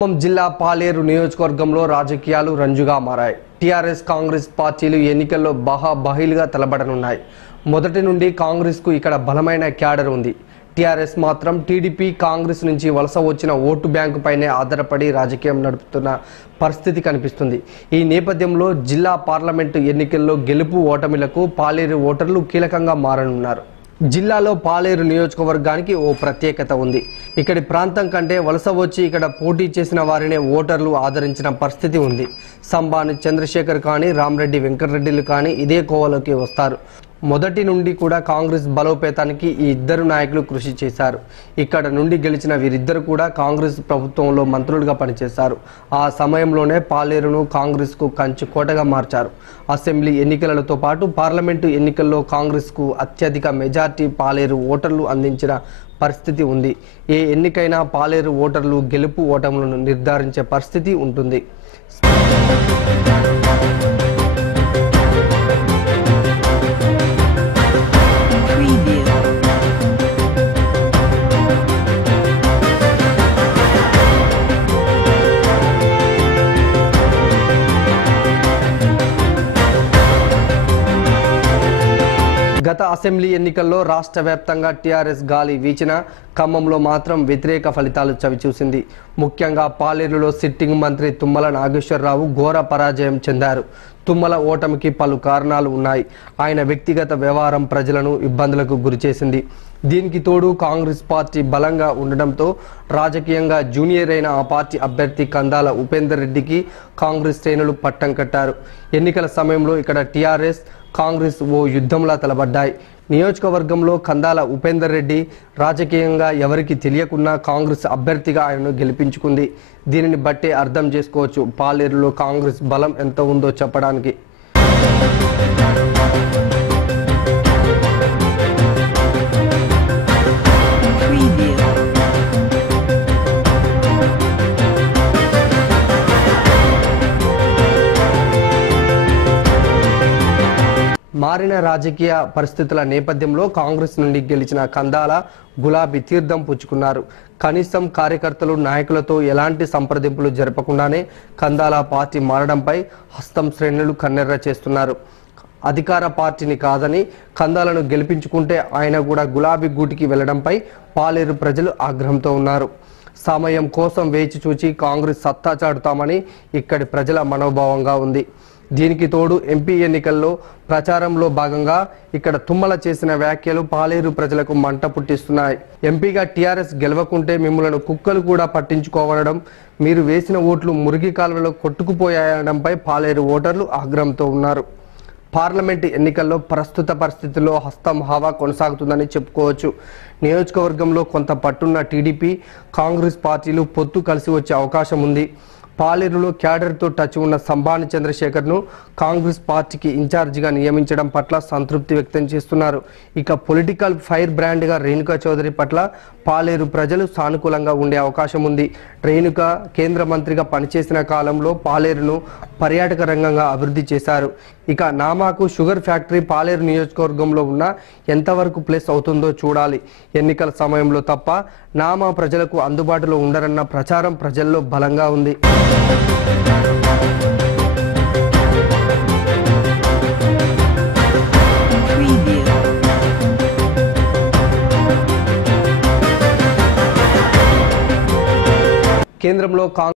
ఖమ్మం జిల్లా పాలేరు నియోజకవర్గంలో రాజకీయాలు రంజుగా మారాయి. టీఆర్ఎస్ కాంగ్రెస్ పార్టీలు ఎన్నికల్లో బహాబహిలుగా తలబడనున్నాయి. మొదటి నుండి కాంగ్రెస్కు ఇక్కడ బలమైన క్యాడర్ ఉంది. టీఆర్ఎస్ మాత్రం టీడీపీ కాంగ్రెస్ నుంచి వలస వచ్చిన ఓటు బ్యాంకు పైనే ఆధారపడి రాజకీయం నడుపుతున్న పరిస్థితి కనిపిస్తుంది. ఈ నేపథ్యంలో జిల్లా పార్లమెంటు ఎన్నికల్లో గెలుపు ఓటమిలకు పాలేరు ఓటర్లు కీలకంగా మారనున్నారు. జిల్లాలో పాలేరు నియోజకవర్గానికి ఓ ప్రత్యేకత ఉంది. ఇక్కడి ప్రాంతం కంటే వలస వచ్చి ఇక్కడ పోటీ చేసిన వారినే ఓటర్లు ఆదరించిన పరిస్థితి ఉంది. సంబాని చంద్రశేఖర్ కానీ రామరెడ్డి వెంకటరెడ్డిలు కానీ ఇదే కోవలోకి వస్తారు. మొదటి నుండి కూడా కాంగ్రెస్ బలోపేతానికి ఈ ఇద్దరు నాయకులు కృషి చేశారు. ఇక్కడ నుండి గెలిచిన వీరిద్దరు కూడా కాంగ్రెస్ ప్రభుత్వంలో మంత్రులుగా పనిచేశారు. ఆ సమయంలోనే పాలేరును కాంగ్రెస్కు కంచు కోటగా మార్చారు. అసెంబ్లీ ఎన్నికలతో పాటు పార్లమెంటు ఎన్నికల్లో కాంగ్రెస్కు అత్యధిక మెజార్టీ పాలేరు ఓటర్లు అందించిన పరిస్థితి ఉంది. ఏ ఎన్నికైనా పాలేరు ఓటర్లు గెలుపు ఓటములను నిర్ధారించే పరిస్థితి ఉంటుంది. గత అసెంబ్లీ ఎన్నికల్లో రాష్ట్ర వ్యాప్తంగా టీఆర్ఎస్ గాలి వీచిన ఖమ్మంలో మాత్రం వ్యతిరేక ఫలితాలు చవిచూసింది ముఖ్యంగా పాలేరులో సిట్టింగ్ మంత్రి తుమ్మల నాగేశ్వరరావు ఘోర పరాజయం చెందారు. తుమ్మల ఓటమికి పలు కారణాలు ఉన్నాయి. ఆయన వ్యక్తిగత వ్యవహారం ప్రజలను ఇబ్బందులకు గురిచేసింది దీనికి తోడు కాంగ్రెస్ పార్టీ బలంగా ఉండడంతో రాజకీయంగా జూనియర్ అయిన ఆ పార్టీ అభ్యర్థి కందాల ఉపేందర్ రెడ్డికి కాంగ్రెస్ శ్రేణులు పట్టం కట్టారు. ఎన్నికల సమయంలో ఇక్కడ టీఆర్ఎస్ కాంగ్రెస్ ఓ యుద్ధంలా తలబడ్డాయి. నియోజకవర్గంలో కందాల ఉపేందర్ రెడ్డి రాజకీయంగా ఎవరికి తెలియకున్నా కాంగ్రెస్ అభ్యర్థిగా ఆయనను గెలిపించుకుంది. దీనిని బట్టే అర్థం చేసుకోవచ్చు. పాలేరులో కాంగ్రెస్ బలం ఎంత ఉందో చెప్పడానికి. మారిన రాజకీయ పరిస్థితుల నేపథ్యంలో కాంగ్రెస్ నుండి గెలిచిన కందాల గులాబీ తీర్థం పుచ్చుకున్నారు. కనీసం కార్యకర్తలు నాయకులతో ఎలాంటి సంప్రదింపులు జరపకుండానే కందాల పార్టీ మారడంపై హస్తం శ్రేణులు కన్నెర్ర చేస్తున్నారు. అధికార పార్టీని కాదని కందాలను గెలిపించుకుంటే ఆయన కూడా గులాబీ గూటికి వెళ్ళడంపై పాలేరు ప్రజలు ఆగ్రహంతో ఉన్నారు. సమయం కోసం వేచి చూచి కాంగ్రెస్ సత్తా చాటుతామని ఇక్కడి ప్రజల మనోభావంగా ఉంది. దీనికి తోడు ఎంపీ ఎన్నికల్లో ప్రచారంలో భాగంగా ఇక్కడ తుమ్మల చేసిన వ్యాఖ్యలు పాలేరు ప్రజలకు మంట పుట్టిస్తున్నాయి. ఎంపీగా టీఆర్ఎస్ గెలవకుంటే మిమ్మలను కుక్కలు కూడా పట్టించుకోవడం మీరు వేసిన ఓట్లు మురిగి కాలువలో కొట్టుకుపోయాయనడంపై పాలేరు ఓటర్లు ఆగ్రహంతో ఉన్నారు. పార్లమెంట్ ఎన్నికల్లో ప్రస్తుత పరిస్థితుల్లో హస్తం హవా కొనసాగుతుందని చెప్పుకోవచ్చు. నియోజకవర్గంలో కొంత పట్టున్న టీడీపీ కాంగ్రెస్ పార్టీలు పొత్తు కలిసి వచ్చే అవకాశం ఉంది. పాలేరులో క్యాడర్తో టచ్ ఉన్న సంభాని చంద్రశేఖర్ను కాంగ్రెస్ పార్టీకి ఇన్ఛార్జిగా నియమించడం పట్ల సంతృప్తి వ్యక్తం చేస్తున్నారు. ఇక పొలిటికల్ ఫైర్ బ్రాండ్గా రేణుకా చౌదరి పట్ల పాలేరు ప్రజలు సానుకూలంగా ఉండే అవకాశం ఉంది. రేణుక కేంద్ర మంత్రిగా పనిచేసిన కాలంలో పాలేరును పర్యాటక రంగంగా అభివృద్ధి చేశారు. ఇక నామాకు షుగర్ ఫ్యాక్టరీ పాలేరు నియోజకవర్గంలో ఉన్న ఎంతవరకు ప్లేస్ అవుతుందో చూడాలి. ఎన్నికల సమయంలో తప్ప నామా ప్రజలకు అందుబాటులో ఉండరన్న ప్రచారం ప్రజల్లో బలంగా ఉంది. కేంద్రంలో కాంగ్రెస్